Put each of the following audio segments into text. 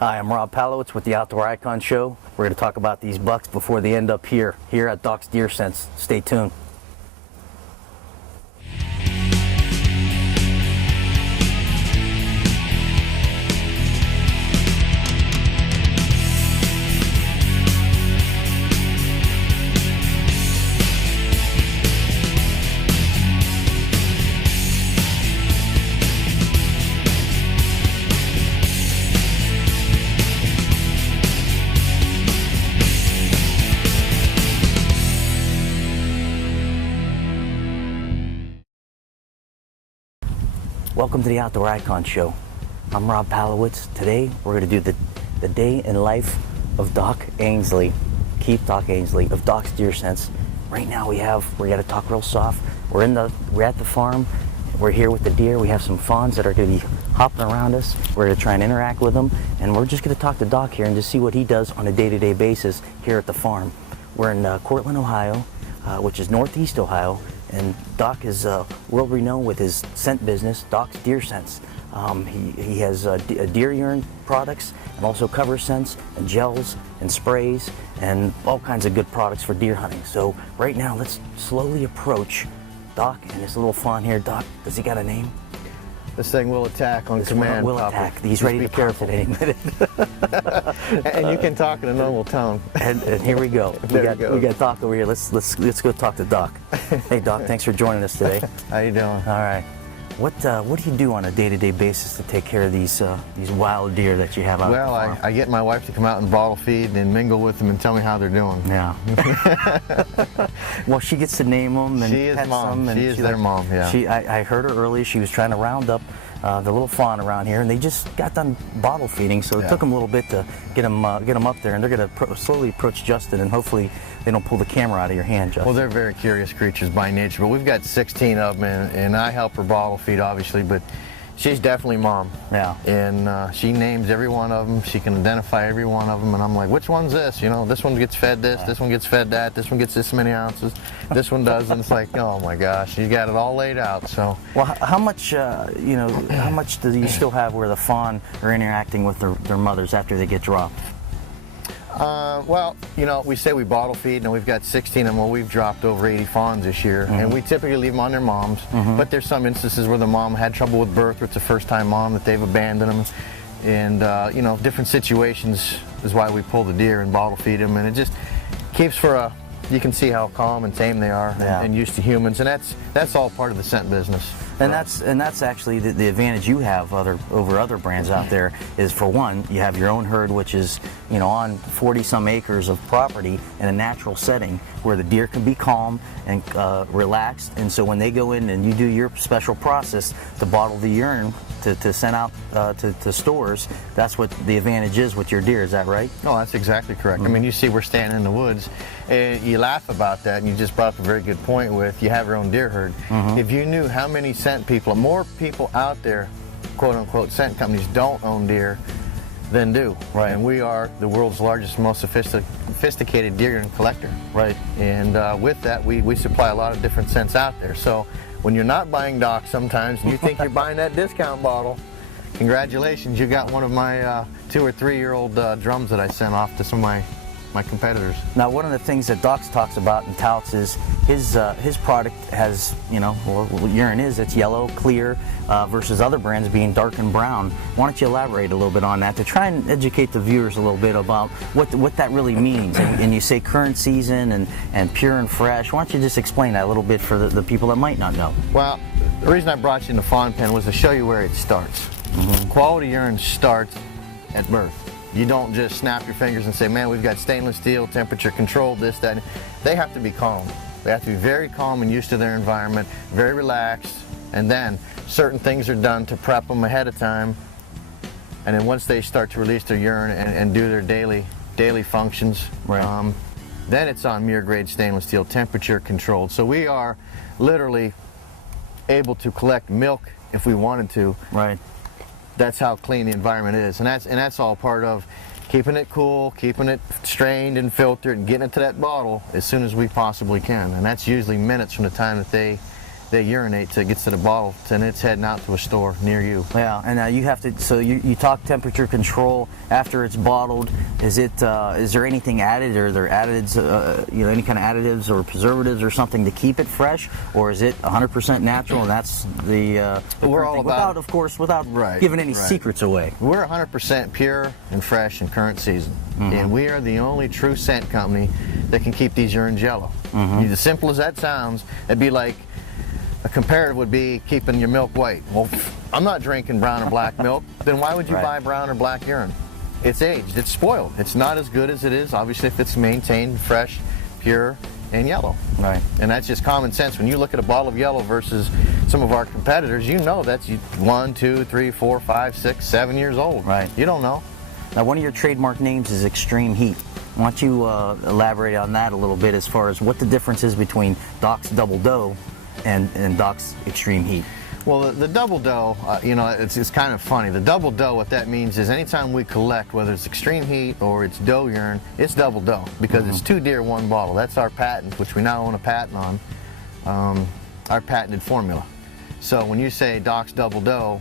Hi, I'm Rob Palowitz with the Outdoor Icon Show. We're going to talk about these bucks before they end up here at Doc's Deer Sense. Stay tuned. Welcome to the Outdoor Icon Show. I'm Rob Palowitz. Today we're going to do the day in life of Doc Egley, Keith Doc Egley of Doc's Deer Sense. Right now we got to talk real soft. We're at the farm. We're here with the deer. We have some fawns that are going to be hopping around us. We're going to try and interact with them, and we're just going to talk to Doc here and just see what he does on a day-to-day basis here at the farm. We're in Cortland, Ohio, which is northeast Ohio. And Doc is world renowned with his scent business, Doc's Deer Sense. He has deer urine products and also cover scents and gels and sprays and all kinds of good products for deer hunting. So right now, let's slowly approach Doc and this little fawn here. Doc, does he got a name? This thing will attack on command. Will attack. He's ready to pounce at any minute. And you can talk in a normal tone. And here we go. We got Doc over here. Let's go talk to Doc. Hey Doc, thanks for joining us today. How you doing? All right. What do you do on a day-to-day basis to take care of these wild deer that you have out there? Well, I get my wife to come out and bottle feed and mingle with them and tell me how they're doing. Yeah. Well, she gets to name them and pet them. She is their mom. Yeah. I heard her earlier. She was trying to round up the little fawn around here, and they just got done bottle feeding, so it took them a little bit to get them up there, and they're going to slowly approach Justin, and hopefully they don't pull the camera out of your hand, Justin. Well, they're very curious creatures by nature, but we've got 16 of them, and I help her bottle feed, obviously, but she's definitely mom. Yeah. And she names every one of them. She can identify every one of them, and I'm like, which one's this? You know, this one gets fed this one gets fed that, this one gets this many ounces, this one doesn't. It's like, oh my gosh, you got it all laid out. So. Well, how much, how much do you still have where the fawn are interacting with their mothers after they get dropped? Well, you know, we say we bottle feed, and we've got 16 of them. Well, we've dropped over 80 fawns this year, and we typically leave them on their moms. But there's some instances where the mom had trouble with birth, or it's a first-time mom that they've abandoned them, and you know, different situations is why we pull the deer and bottle feed them, and it just keeps for a. You can see how calm and tame they are, and used to humans, and that's all part of the scent business. And that's actually the advantage you have over other brands out there is, for one, you have your own herd, which is, you know, on 40-some acres of property in a natural setting where the deer can be calm and relaxed. And so when they go in and you do your special process to bottle the urine to send out to stores, that's what the advantage is with your deer. Is that right? No, that's exactly correct. I mean, you see we're standing in the woods, and you laugh about that, and you just brought up a very good point with you have your own deer herd. If you knew how many scent people, more people out there, quote unquote, scent companies don't own deer than do. Right. And we are the world's largest, most sophisticated deer urine collector. Right. And with that, we supply a lot of different scents out there. So when you're not buying Doc sometimes, and you think you're buying that discount bottle, congratulations, you got one of my 2 or 3 year old drums that I sent off to some of my competitors. Now, one of the things that Doc talks about and touts is his product has, you know, well, urine is, it's yellow, clear, versus other brands being dark and brown. Why don't you elaborate a little bit on that to try and educate the viewers a little bit about what that really means? And you say current season and pure and fresh. Why don't you just explain that a little bit for the people that might not know? Well, the reason I brought you in the fawn pen was to show you where it starts. Quality urine starts at birth. You don't just snap your fingers and say, man, we've got stainless steel, temperature controlled, this, that. They have to be calm. They have to be very calm and used to their environment, very relaxed, and then certain things are done to prep them ahead of time. And then once they start to release their urine and do their daily functions, then it's on mirror grade stainless steel, temperature controlled. So we are literally able to collect milk if we wanted to. Right. That's how clean the environment is, and that's all part of keeping it cool, keeping it strained and filtered, and getting it to that bottle as soon as we possibly can. And that's usually minutes from the time that they they urinate till it gets to the bottle, and it's heading out to a store near you. Yeah, and you have to. So you talk temperature control after it's bottled. Is there anything added, or are there additives, any kind of additives or preservatives or something to keep it fresh, or is it 100% natural? And that's the we're all about, without giving any secrets away. We're 100% pure and fresh in current season, and we are the only true scent company that can keep these urines yellow. As simple as that sounds, it'd be like a comparative would be keeping your milk white. Well, I'm not drinking brown or black milk, then why would you buy brown or black urine? It's aged, it's spoiled. It's not as good as it is, obviously, if it's maintained fresh, pure, and yellow. Right. And that's just common sense. When you look at a bottle of yellow versus some of our competitors, you know that's 1, 2, 3, 4, 5, 6, 7 years old. Right. You don't know. Now, one of your trademark names is Extreme Heat. Why don't you elaborate on that a little bit as far as what the difference is between Doc's Double Dough and Doc's Extreme Heat? Well, the Double Dough, it's kind of funny. The Double Dough, what that means is anytime we collect, whether it's Extreme Heat or it's dough urine, it's Double Dough because it's 2 deer, 1 bottle. That's our patent, which we now own a patent on, our patented formula. So when you say Doc's Double Dough,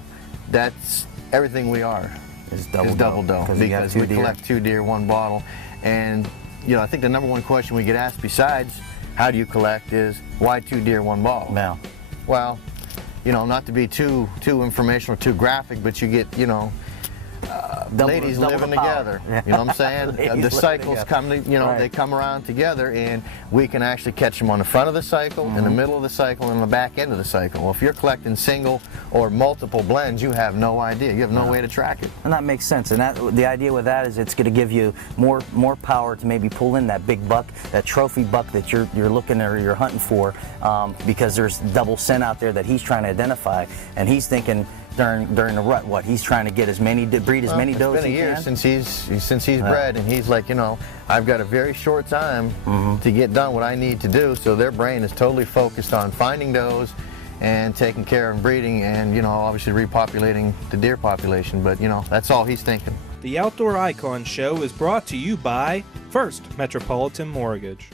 that's everything we are. Is double dough because we collect 2 deer, 1 bottle. And I think the #1 question we get asked besides how do you collect is why 2 deer, 1 bottle? Yeah. Well, not to be too informational or too graphic, but you get ladies living together. You know what I'm saying? The cycles come, they come around together, and we can actually catch them on the front of the cycle, in the middle of the cycle, and on the back end of the cycle. Well, if you're collecting single or multiple blends, you have no idea. You have no way to track it. And that makes sense. And the idea with that is it's going to give you more power to maybe pull in that big buck, that trophy buck that you're looking or you're hunting for, because there's double scent out there that he's trying to identify, and he's thinking during the rut, what he's trying to get breed as many does as he can. It's been a year since he's bred, and he's like, I've got a very short time to get done what I need to do. So their brain is totally focused on finding does and taking care of breeding, and obviously repopulating the deer population. But that's all he's thinking. The Outdoor Icon Show is brought to you by First Metropolitan Mortgage.